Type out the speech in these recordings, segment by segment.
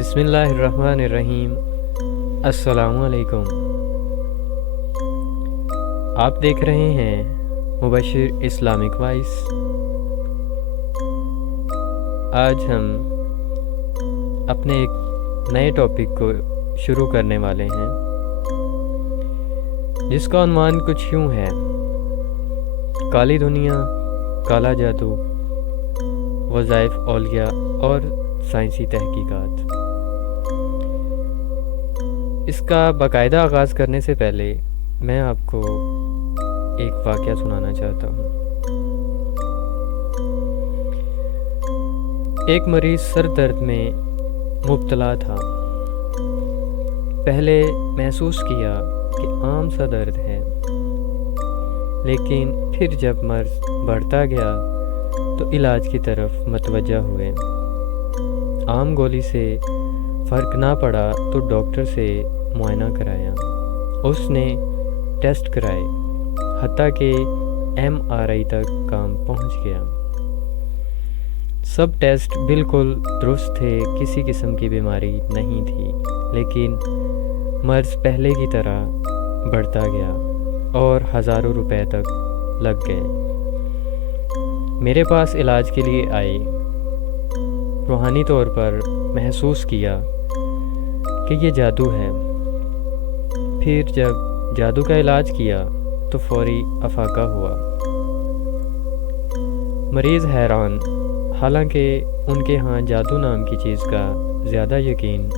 بسم اللہ الرحمن الرحیم۔ السلام علیکم۔ آپ دیکھ رہے ہیں مبشر اسلامک وائس۔ آج ہم اپنے ایک نئے ٹاپک کو شروع کرنے والے ہیں جس کا عنوان کچھ یوں ہے: کالی دنیا، کالا جادو، وظائف اولیاء اور سائنسی تحقیقات۔ اس کا باقاعدہ آغاز کرنے سے پہلے میں آپ کو ایک واقعہ سنانا چاہتا ہوں۔ ایک مریض سر درد میں مبتلا تھا۔ پہلے محسوس کیا کہ عام سا درد ہے، لیکن پھر جب مرض بڑھتا گیا تو علاج کی طرف متوجہ ہوئے۔ عام گولی سے فرق نہ پڑا تو ڈاکٹر سے معائنہ کرایا۔ اس نے ٹیسٹ کرائے، حتیٰ کہ MRI تک کام پہنچ گیا۔ سب ٹیسٹ بالکل درست تھے، کسی قسم کی بیماری نہیں تھی، لیکن مرض پہلے کی طرح بڑھتا گیا اور ہزاروں روپے تک لگ گئے۔ میرے پاس علاج کے لیے آئے۔ روحانی طور پر محسوس کیا کہ یہ جادو ہے۔ پھر جب جادو کا علاج کیا تو فوری افاقہ ہوا۔ مریض حیران، حالانکہ ان کے ہاں جادو نام کی چیز کا زیادہ یقین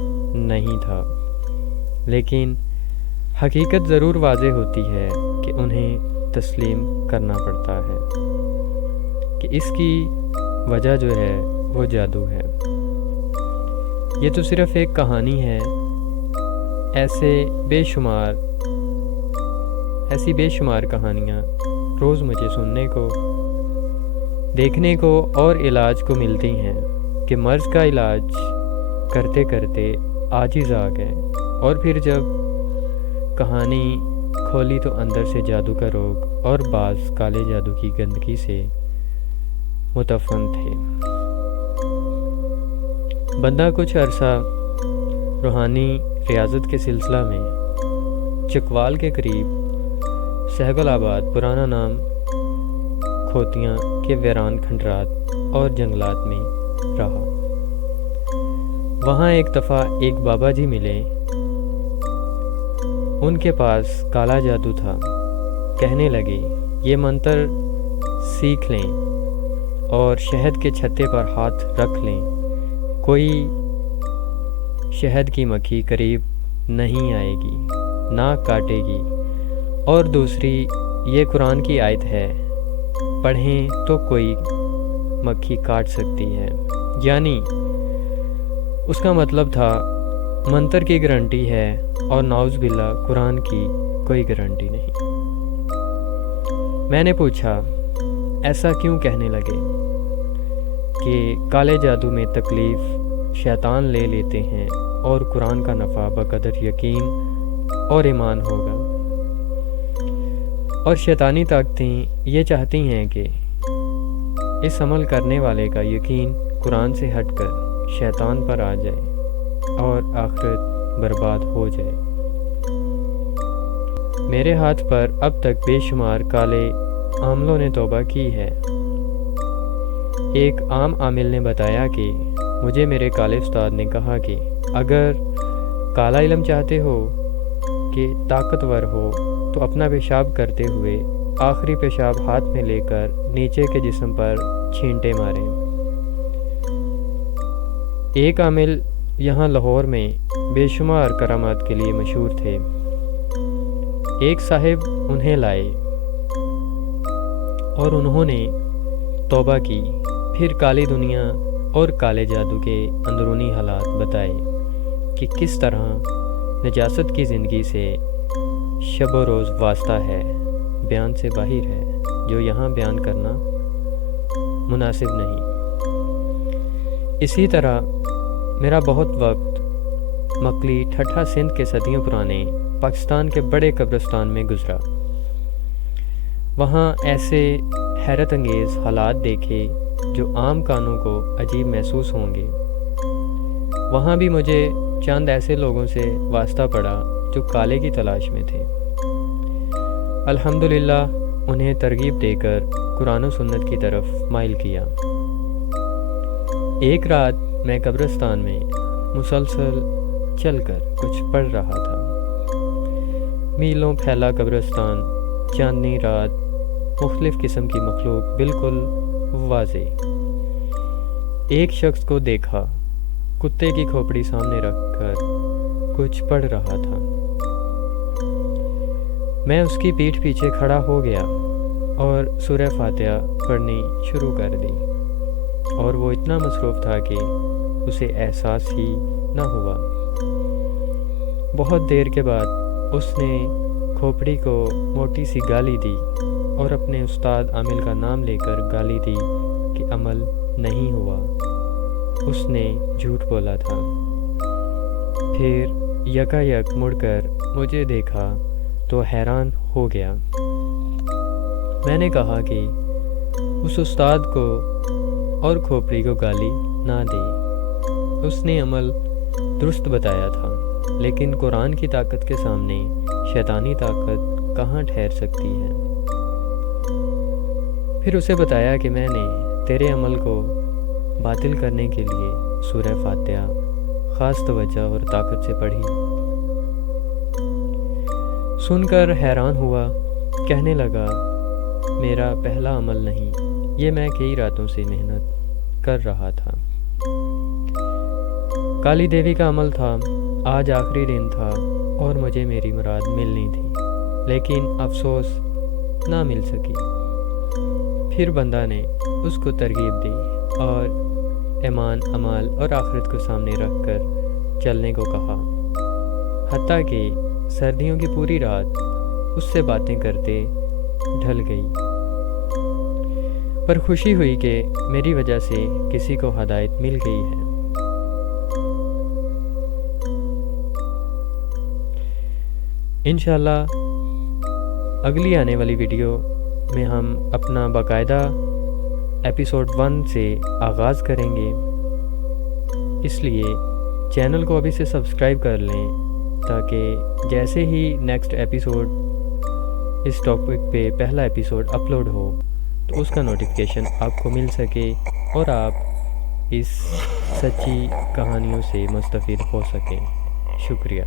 نہیں تھا، لیکن حقیقت ضرور واضح ہوتی ہے کہ انہیں تسلیم کرنا پڑتا ہے کہ اس کی وجہ جو ہے وہ جادو ہے۔ یہ تو صرف ایک کہانی ہے۔ ایسی بے شمار کہانیاں روز مجھے سننے کو، دیکھنے کو اور علاج کو ملتی ہیں کہ مرض کا علاج کرتے کرتے عاجز آ گئے، اور پھر جب کہانی کھولی تو اندر سے جادو کا روگ اور بعض کالے جادو کی گندگی سے متفن تھے۔ بندہ کچھ عرصہ روحانی ریاضت کے سلسلہ میں چکوال کے قریب سہگل آباد، پرانا نام کھوتیاں کے ویران کھنڈرات اور جنگلات میں رہا۔ وہاں ایک دفعہ ایک بابا جی ملے۔ ان کے پاس کالا جادو تھا۔ کہنے لگے، یہ منتر سیکھ لیں اور شہد کے چھتے پر ہاتھ رکھ لیں، کوئی شہد کی مکھی قریب نہیں آئے گی، نہ کاٹے گی، اور دوسری یہ قرآن کی آیت ہے، پڑھیں تو کوئی مکھی کاٹ سکتی ہے۔ یعنی اس کا مطلب تھا منتر کی گارنٹی ہے اور نعوذ باللہ قرآن کی کوئی گارنٹی نہیں۔ میں نے پوچھا، ایسا کیوں کہنے لگے کہ کالے جادو میں تکلیف شیطان لے لیتے ہیں اور قرآن کا نفع بقدر یقین اور ایمان ہوگا، اور شیطانی طاقتیں یہ چاہتی ہیں کہ اس عمل کرنے والے کا یقین قرآن سے ہٹ کر شیطان پر آ جائے اور آخرت برباد ہو جائے۔ میرے ہاتھ پر اب تک بے شمار کالے عاملوں نے توبہ کی ہے۔ ایک عام عامل نے بتایا کہ مجھے میرے کالے استاد نے کہا کہ اگر کالا علم چاہتے ہو کہ طاقتور ہو تو اپنا پیشاب کرتے ہوئے آخری پیشاب ہاتھ میں لے کر نیچے کے جسم پر چھینٹے ماریں۔ ایک عامل یہاں لاہور میں بے شمار کرامات کے لیے مشہور تھے۔ ایک صاحب انہیں لائے اور انہوں نے توبہ کی، پھر کالی دنیا اور کالے جادو کے اندرونی حالات بتائے کہ کس طرح نجاست کی زندگی سے شب و روز واسطہ ہے، بیان سے باہر ہے، جو یہاں بیان کرنا مناسب نہیں۔ اسی طرح میرا بہت وقت مکلی ٹھٹھا سندھ کے صدیوں پرانے پاکستان کے بڑے قبرستان میں گزرا۔ وہاں ایسے حیرت انگیز حالات دیکھے جو عام کانوں کو عجیب محسوس ہوں گے۔ وہاں بھی مجھے چند ایسے لوگوں سے واسطہ پڑا جو کالے کی تلاش میں تھے۔ الحمدللہ انہیں ترغیب دے کر قرآن و سنت کی طرف مائل کیا۔ ایک رات میں قبرستان میں مسلسل چل کر کچھ پڑھ رہا تھا۔ میلوں پھیلا قبرستان، چاندنی رات، مختلف قسم کی مخلوق بالکل واضح۔ ایک شخص کو دیکھا، کتے کی کھوپڑی سامنے رکھ کر کچھ پڑھ رہا تھا۔ میں اس کی پیٹھ پیچھے کھڑا ہو گیا اور سورہ فاتحہ پڑھنی شروع کر دی، اور وہ اتنا مصروف تھا کہ اسے احساس ہی نہ ہوا۔ بہت دیر کے بعد اس نے کھوپڑی کو موٹی سی گالی دی اور اپنے استاد عامل کا نام لے کر گالی دی کہ عمل نہیں ہوا، اس نے جھوٹ بولا تھا۔ پھر یکا مڑ کر مجھے دیکھا تو حیران ہو گیا۔ میں نے کہا کہ اس استاد کو اور کھوپڑی کو گالی نہ دے، اس نے عمل درست بتایا تھا، لیکن قرآن کی طاقت کے سامنے شیطانی طاقت کہاں ٹھہر سکتی ہے۔ پھر اسے بتایا کہ میں نے تیرے عمل کو باطل کرنے کے لیے سورہ فاتحہ خاص توجہ اور طاقت سے پڑھی۔ سن کر حیران ہوا، کہنے لگا میرا پہلا عمل نہیں، یہ میں کئی راتوں سے محنت کر رہا تھا۔ کالی دیوی کا عمل تھا، آج آخری دن تھا اور مجھے میری مراد ملنی تھی، لیکن افسوس نہ مل سکی۔ پھر بندہ نے اس کو ترغیب دی اور ایمان، عمل اور آخرت کو سامنے رکھ کر چلنے کو کہا، حتیٰ کہ سردیوں کی پوری رات اس سے باتیں کرتے ڈھل گئی، پر خوشی ہوئی کہ میری وجہ سے کسی کو ہدایت مل گئی ہے۔ انشاءاللہ اگلی آنے والی ویڈیو میں ہم اپنا باقاعدہ ایپیسوڈ 1 سے آغاز کریں گے، اس لیے چینل کو ابھی سے سبسکرائب کر لیں تاکہ جیسے ہی نیکسٹ ایپیسوڈ اس ٹاپک پہ پہلا ایپیسوڈ اپلوڈ ہو تو اس کا نوٹیفیکیشن آپ کو مل سکے اور آپ اس سچی کہانیوں سے مستفید ہو سکیں۔ شکریہ۔